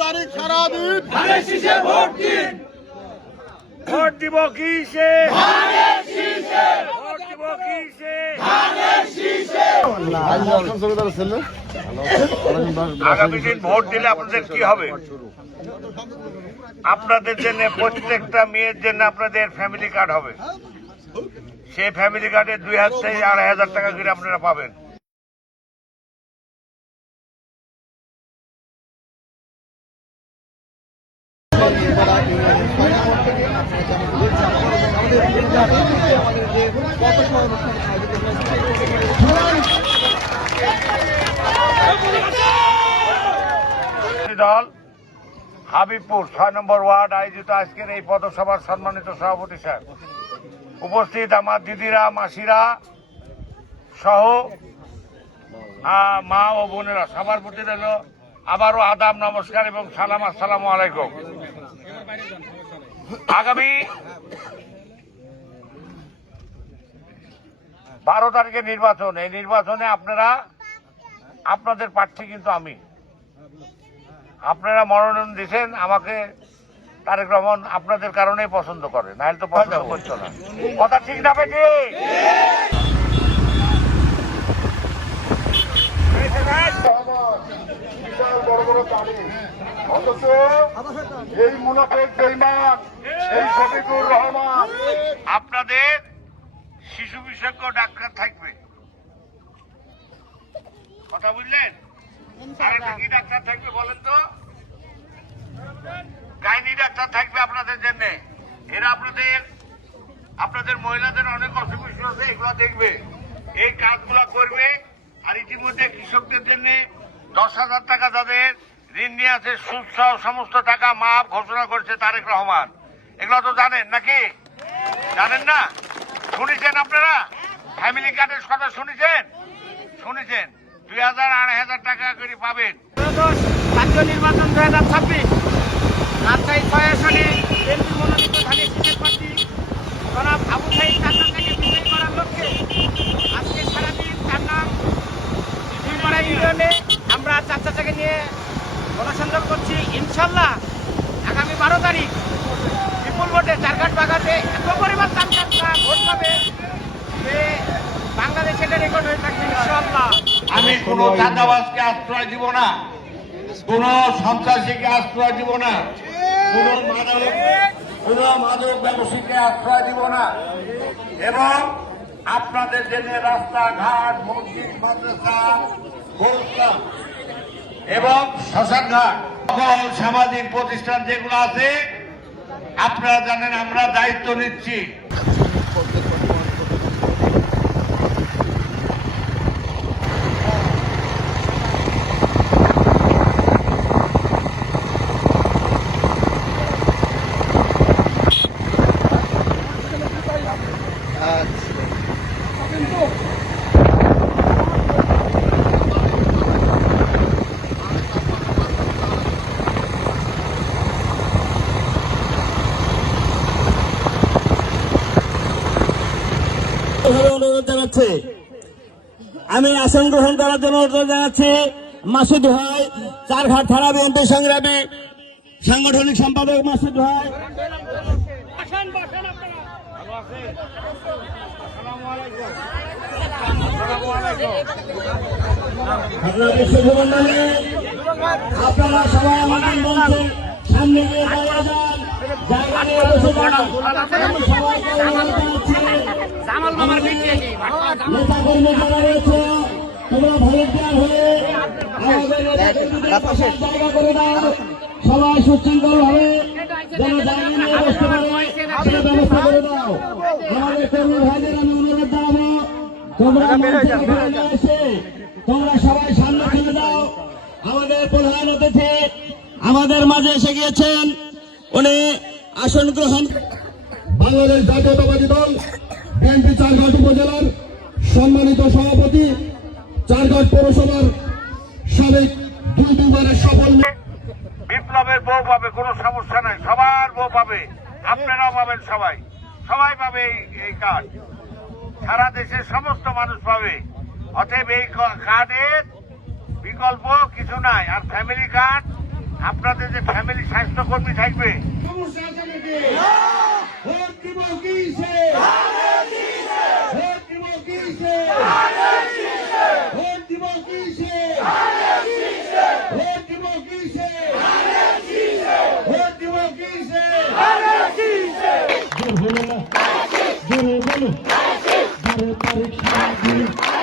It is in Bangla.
তারিখ সারাদিন ভোট দিব কিসে ভোট দিব কিসে আগামী দিন ভোট দিলে আপনাদের কি হবে? আপনাদের জন্য প্রত্যেকটা মেয়ের জন্য আপনাদের ফ্যামিলি কার্ড হবে। সেই ফ্যামিলি কার্ডে 2,000 থেকে 2,500 টাকা করে আপনারা পাবেন। দল হাবিবপুর 6 নম্বর ওয়ার্ড আয়োজিত আজকের এই পথসভার সম্মানিত সভাপতি সাহেব, উপস্থিত আমার দিদিরা, মাসিরা সহ মা ও বোনেরা, সবার প্রতি রইল আবারও আদাব, নমস্কার এবং সালাম। আসসালামু আলাইকুম। আগামী 12 তারিখে নির্বাচন। এই নির্বাচনে আপনারা, আপনাদের প্রার্থী কিন্তু আমি। আপনারা মনোনয়ন দিচ্ছেন আমাকে, তারেক রহমান আপনাদের কারণেই পছন্দ করে, নাহলে তো পছন্দ করছো না। কথা ঠিক না বেটি? অথচ এই মুনাফেক বেঈমান, এই শফিকুর রহমান, আপনাদের শিশু বিশেষজ্ঞ ডাক্তার থাকবে, কথা বুঝলেন? আরেকটা কি ডাক্তার থাকবে বলেন তো? গাইনি ডাক্তার থাকবে আপনাদের জন্য। এরা আপনাদের মহিলাদের অনেক অসুখ বিসুখ আছে, এগুলো দেখবে, এই কাজগুলো করবে। আর ইতিমধ্যে কৃষকদের জন্য 10,000 টাকা যাদের ঋণ নিয়ে আছে, সুদ সহ সমস্ত টাকা মাফ ঘোষণা করেছে তারেক রহমান। এগুলো তো জানেন নাকি? জানেন না? শুনেছেন আপনারা? ফ্যামিলি কার্ডের কথা শুনেছেন? 2,000 2,500 টাকা করে পাবেন। রাজ্য নির্বাচন 2026 রাজশাহী 6 আসনে এমপি মনোনীত ধানের শীষের প্রার্থী জনাব আবু সাইদ চাচা থেকে বিজয়ী করার লক্ষ্যে আজকে সারাদিন তার নাম দুইপাড়া ইউনিয়নে আমরা চাচা থেকে নিয়ে গণসংযোগ করছি। ইনশাল্লাহ আগামী 12 তারিখ বিপুল ভোটে চারঘাট বাগাতে এত পরিমাণ চারঘাট ভোট পাবে যে বাংলাদেশে এটা রেকর্ড হয়ে থাকবে ইনশাল্লাহ। আমি কোন চাঁদাবাজকে আশ্রয় দিব না, কোন সন্ত্রাসীকে আশ্রয় দিব না, কোন মাদক ব্যবসায়ীকে আশ্রয় দিব না, এবং আপনাদের জন্য রাস্তাঘাট, মসজিদ, মাদ্রাসা, গোরস্থান এবং শ্মশানঘাট, সকল সামাজিক প্রতিষ্ঠান যেগুলো আছে আপনারা জানেন আমরা দায়িত্ব নিচ্ছি। অনুরোধ জানাচ্ছি, আমি আসন গ্রহণ করার জন্য অনুরোধ জানাচ্ছি মাসুদ ভাই, চারঘাট থানা বিএনপি সংগ্রামী সাংগঠনিক সম্পাদক মাসুদ ভাই। আপনারা সবাই আমাদের মঞ্চে সামনে গিয়ে দাঁড়িয়ে যান, জায়গা নিয়ে বসে যান। নেতা কর্মী যারা রয়েছে তোমরা ভলেন্টিয়ার হয়ে জায়গা করে দাও, সবাই সুশৃঙ্খল ভাবে যেন জায়গা নিয়ে বসতে পারে সেটা ব্যবস্থা করে দাও। আমাদের কর্মী ভাইদের আমি অনুরোধ জানাবো, তোমরা এসে তোমরা সবাই সামনে চলে যাও। আমাদের প্রধান অতিথি আমাদের মাঝে এসে গিয়েছেন, উনি আসন গ্রহণ। বাংলাদেশ জাতীয়তাবাদী দল বিএনপি চারঘাট উপজেলার সম্মানিত সভাপতি, চারঘাট পৌরসভার সাবেক দুইবারের সফল। বিপ্লবের বউ পাবে, কোনো সমস্যা নাই, সবার বউ পাবে, আপনারাও পাবেন, সবাই পাবে এই কার্ড, সারা দেশের সমস্ত মানুষ পাবে। অতএব এই কার্ডের বিকল্প কিছু নাই। আর ফ্যামিলি কার্ড আপনাদের যে ফ্যামিলি স্বাস্থ্যকর্মী থাকবে সমস্যা আছে নাকি? ভোট দিব কিসে? ভোট দিব কিসে? ভোট দিব কিসে? ভোট দিব কিসে? ভোট দিব কিসে? জোর হলো না, জোরে বলো, জোরে তারিখ